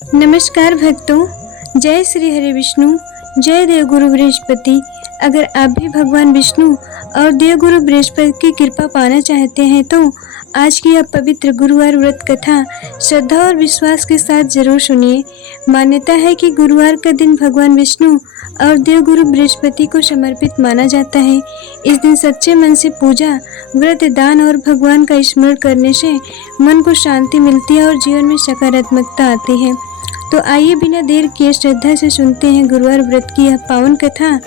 नमस्कार भक्तों, जय श्री हरि विष्णु, जय देवगुरु बृहस्पति। अगर आप भी भगवान विष्णु और देवगुरु बृहस्पति की कृपा पाना चाहते हैं तो आज की यह पवित्र गुरुवार व्रत कथा श्रद्धा और विश्वास के साथ जरूर सुनिए। मान्यता है कि गुरुवार का दिन भगवान विष्णु और देवगुरु बृहस्पति को समर्पित माना जाता है। इस दिन सच्चे मन से पूजा, व्रत, दान और भगवान का स्मरण करने से मन को शांति मिलती है और जीवन में सकारात्मकता आती है। तो आइए बिना देर किए श्रद्धा से सुनते हैं गुरुवार व्रत की यह पावन कथा।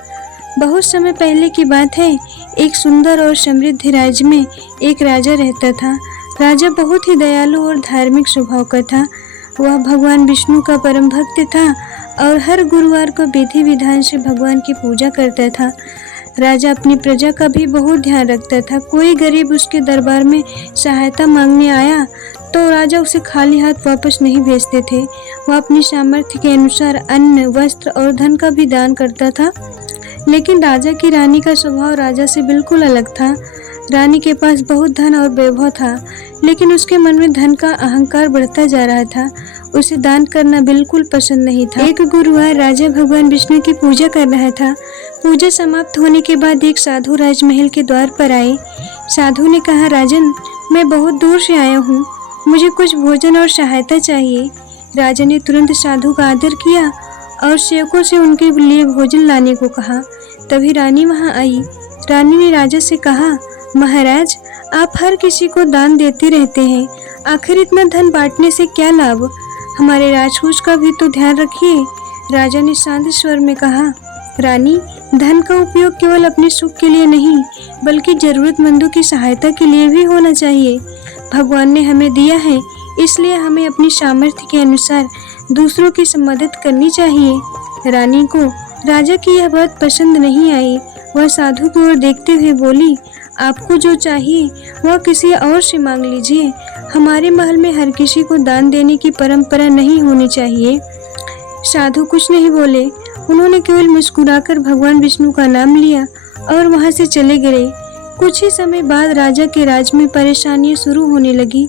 बहुत समय पहले की बात है। एक सुंदर और समृद्ध राज्य में एक राजा रहता था। राजा बहुत ही दयालु और धार्मिक स्वभाव का था। वह भगवान विष्णु का परम भक्त था और हर गुरुवार को विधि विधान से भगवान की पूजा करता था। राजा अपनी प्रजा का भी बहुत ध्यान रखता था। कोई गरीब उसके दरबार में सहायता मांगने आया तो राजा उसे खाली हाथ वापस नहीं भेजते थे। वह अपनी सामर्थ्य के अनुसार अन्न, वस्त्र और धन का भी दान करता था। लेकिन राजा की रानी का स्वभाव राजा से बिल्कुल अलग था। रानी के पास बहुत धन और वैभव था, लेकिन उसके मन में धन का अहंकार बढ़ता जा रहा था। उसे दान करना बिल्कुल पसंद नहीं था। एक गुरुवार राजा भगवान विष्णु की पूजा कर रहा था। पूजा समाप्त होने के बाद एक साधु राजमहल के द्वार पर आए। साधु ने कहा, राजन, मैं बहुत दूर से आया हूँ, मुझे कुछ भोजन और सहायता चाहिए। राजा ने तुरंत साधु का आदर किया और सेवकों से उनके लिए भोजन लाने को कहा। तभी रानी वहां आई। रानी ने राजा से कहा, महाराज, आप हर किसी को दान देते रहते हैं, आखिर इतना धन बांटने से क्या लाभ? हमारे राजकोष का भी तो ध्यान रखिए। राजा ने शांत स्वर में कहा, रानी, धन का उपयोग केवल अपने सुख के लिए नहीं बल्कि जरूरतमंदों की सहायता के लिए भी होना चाहिए। भगवान ने हमें दिया है, इसलिए हमें अपनी सामर्थ्य के अनुसार दूसरों की मदद करनी चाहिए। रानी को राजा की यह बात पसंद नहीं आई। वह साधु की ओर देखते हुए बोली, आपको जो चाहिए वह किसी और से मांग लीजिए। हमारे महल में हर किसी को दान देने की परंपरा नहीं होनी चाहिए। साधु कुछ नहीं बोले। उन्होंने केवल मुस्कुराकर भगवान विष्णु का नाम लिया और वहां से चले गए। कुछ ही समय बाद राजा के राज्य में परेशानियां शुरू होने लगी।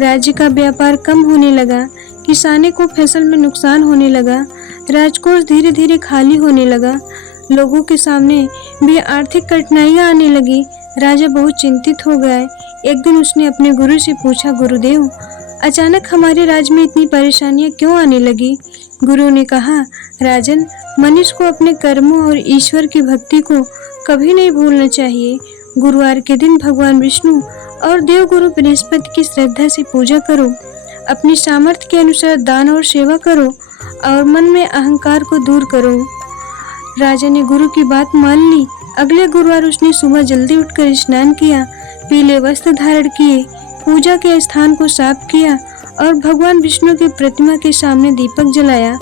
राज्य का व्यापार कम होने लगा, किसानों को फसल में नुकसान होने लगा, राजकोष धीरे धीरे खाली होने लगा, लोगों के सामने भी आर्थिक कठिनाइयां आने लगी। राजा बहुत चिंतित हो गया। एक दिन उसने अपने गुरु से पूछा, गुरुदेव, अचानक हमारे राज्य में इतनी परेशानियां क्यों आने लगी? गुरु ने कहा, राजन, मनुष्य को अपने कर्मों और ईश्वर की भक्ति को कभी नहीं भूलना चाहिए। गुरुवार के दिन भगवान विष्णु और देवगुरु बृहस्पति की श्रद्धा से पूजा करो, अपनी सामर्थ्य के अनुसार दान और सेवा करो और मन में अहंकार को दूर करो। राजा ने गुरु की बात मान ली। अगले गुरुवार उसने सुबह जल्दी उठकर स्नान किया, पीले वस्त्र धारण किए, पूजा के स्थान को साफ किया और भगवान विष्णु की प्रतिमा के सामने दीपक जलाया।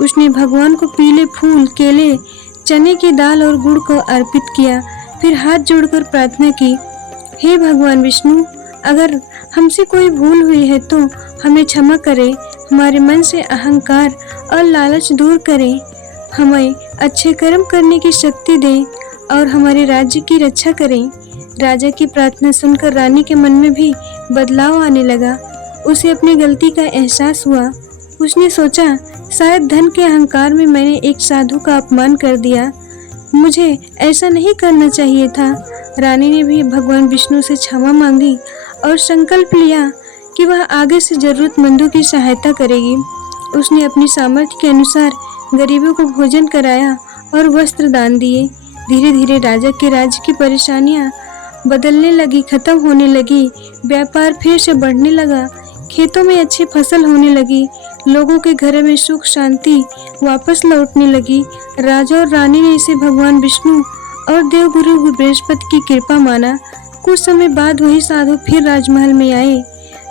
उसने भगवान को पीले फूल, केले, चने की दाल और गुड़ को अर्पित किया। फिर हाथ जोड़कर प्रार्थना की, हे भगवान विष्णु, अगर हमसे कोई भूल हुई है तो हमें क्षमा करें, हमारे मन से अहंकार और लालच दूर करें, हमें अच्छे कर्म करने की शक्ति दें और हमारे राज्य की रक्षा करें। राजा की प्रार्थना सुनकर रानी के मन में भी बदलाव आने लगा। उसे अपनी गलती का एहसास हुआ। उसने सोचा, शायद धन के अहंकार में मैंने एक साधु का अपमान कर दिया, मुझे ऐसा नहीं करना चाहिए था। रानी ने भी भगवान विष्णु से क्षमा मांगी और संकल्प लिया कि वह आगे से जरूरतमंदों की सहायता करेगी। उसने अपनी सामर्थ्य के अनुसार गरीबों को भोजन कराया और वस्त्र दान दिए। धीरे धीरे राजा के राज्य की परेशानियां बदलने लगी, खत्म होने लगी। व्यापार फिर से बढ़ने लगा, खेतों में अच्छी फसल होने लगी, लोगों के घर में सुख शांति वापस लौटने लगी। राजा और रानी ने इसे भगवान विष्णु और देवगुरु बृहस्पति की कृपा माना। कुछ समय बाद वही साधु फिर राजमहल में आए।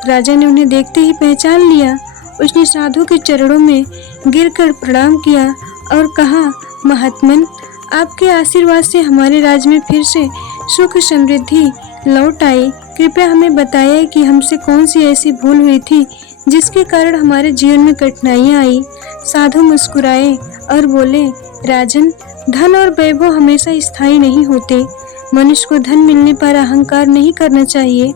राजा ने उन्हें देखते ही पहचान लिया। उसने साधु के चरणों में गिरकर प्रणाम किया और कहा, महात्मन, आपके आशीर्वाद से हमारे राज्य में फिर से सुख समृद्धि लौट आई। कृपया हमें बताइए कि हमसे कौन सी ऐसी भूल हुई थी जिसके कारण हमारे जीवन में कठिनाइयां आई। साधु मुस्कुराए और बोले, राजन, धन और वैभव हमेशा स्थायी नहीं होते। मनुष्य को धन मिलने पर अहंकार नहीं करना चाहिए।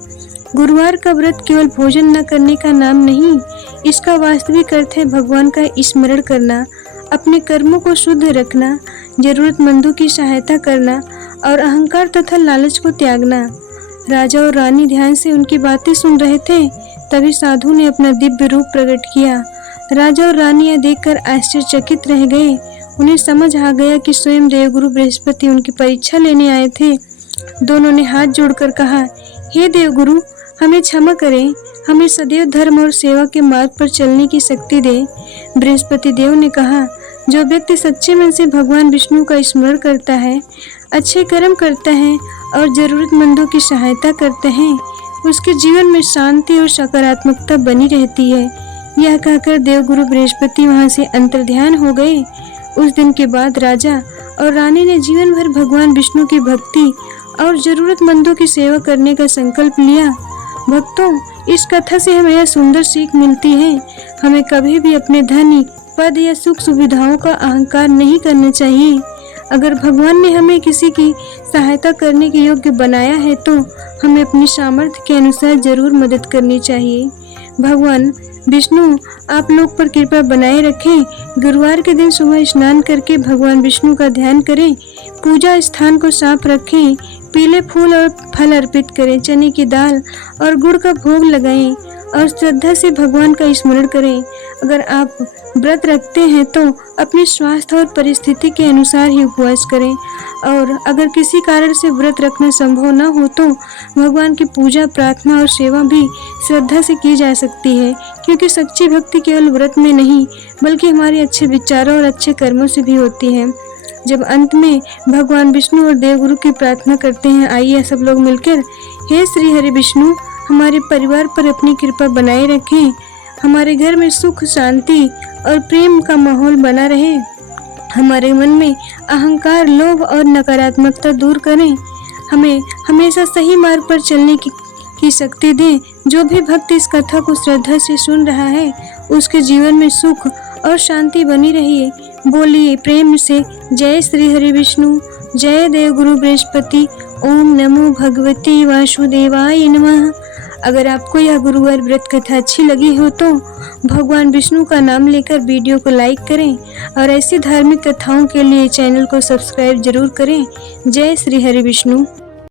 गुरुवार का व्रत केवल भोजन न करने का नाम नहीं, इसका वास्तविक अर्थ है भगवान का स्मरण करना, अपने कर्मों को शुद्ध रखना, जरूरतमंदों की सहायता करना और अहंकार तथा लालच को त्यागना। राजा और रानी ध्यान से उनकी बातें सुन रहे थे। तभी साधु ने अपना दिव्य रूप प्रकट किया। राजा और रानी यह देखकर आश्चर्यचकित रह गए। उन्हें समझ आ गया कि स्वयं देवगुरु बृहस्पति उनकी परीक्षा लेने आए थे। दोनों ने हाथ जोड़कर कहा, हे देवगुरु, हमें क्षमा करें, हमें सदैव धर्म और सेवा के मार्ग पर चलने की शक्ति दे। बृहस्पति देव ने कहा, जो व्यक्ति सच्चे मन से भगवान विष्णु का स्मरण करता है, अच्छे कर्म करता है और जरूरतमंदों की सहायता करते हैं, उसके जीवन में शांति और सकारात्मकता बनी रहती है। यह कहकर देवगुरु बृहस्पति वहां से अंतर्ध्यान हो गए। उस दिन के बाद राजा और रानी ने जीवन भर भगवान विष्णु की भक्ति और जरूरतमंदों की सेवा करने का संकल्प लिया। भक्तों, इस कथा से हमें यह सुंदर सीख मिलती है, हमें कभी भी अपने धन, पद या सुख सुविधाओं का अहंकार नहीं करना चाहिए। अगर भगवान ने हमें किसी की सहायता करने के योग्य बनाया है तो हमें अपनी सामर्थ्य के अनुसार जरूर मदद करनी चाहिए। भगवान विष्णु आप लोग पर कृपा बनाए रखें। गुरुवार के दिन सुबह स्नान करके भगवान विष्णु का ध्यान करें, पूजा स्थान को साफ रखें, पीले फूल और फल अर्पित करें, चने की दाल और गुड़ का भोग लगाएं और श्रद्धा से भगवान का स्मरण करें। अगर आप व्रत रखते हैं तो अपने स्वास्थ्य और परिस्थिति के अनुसार ही उपवास करें, और अगर किसी कारण से व्रत रखना संभव न हो तो भगवान की पूजा, प्रार्थना और सेवा भी श्रद्धा से की जा सकती है, क्योंकि सच्ची भक्ति केवल व्रत में नहीं बल्कि हमारे अच्छे विचारों और अच्छे कर्मों से भी होती है। जब अंत में भगवान विष्णु और देवगुरु की प्रार्थना करते हैं, आइए सब लोग मिलकर, हे श्री हरि विष्णु, हमारे परिवार पर अपनी कृपा बनाए रखें, हमारे घर में सुख, शांति और प्रेम का माहौल बना रहे, हमारे मन में अहंकार, लोभ और नकारात्मकता दूर करें, हमें हमेशा सही मार्ग पर चलने की शक्ति दें। जो भी भक्त इस कथा को श्रद्धा से सुन रहा है उसके जीवन में सुख और शांति बनी रहिए। बोलिए प्रेम से जय श्री हरि विष्णु, जय देवगुरु बृहस्पति। ओम नमो भगवते वासुदेवाय नमः। अगर आपको यह गुरुवार व्रत कथा अच्छी लगी हो तो भगवान विष्णु का नाम लेकर वीडियो को लाइक करें और ऐसी धार्मिक कथाओं के लिए चैनल को सब्सक्राइब जरूर करें। जय श्री हरि विष्णु।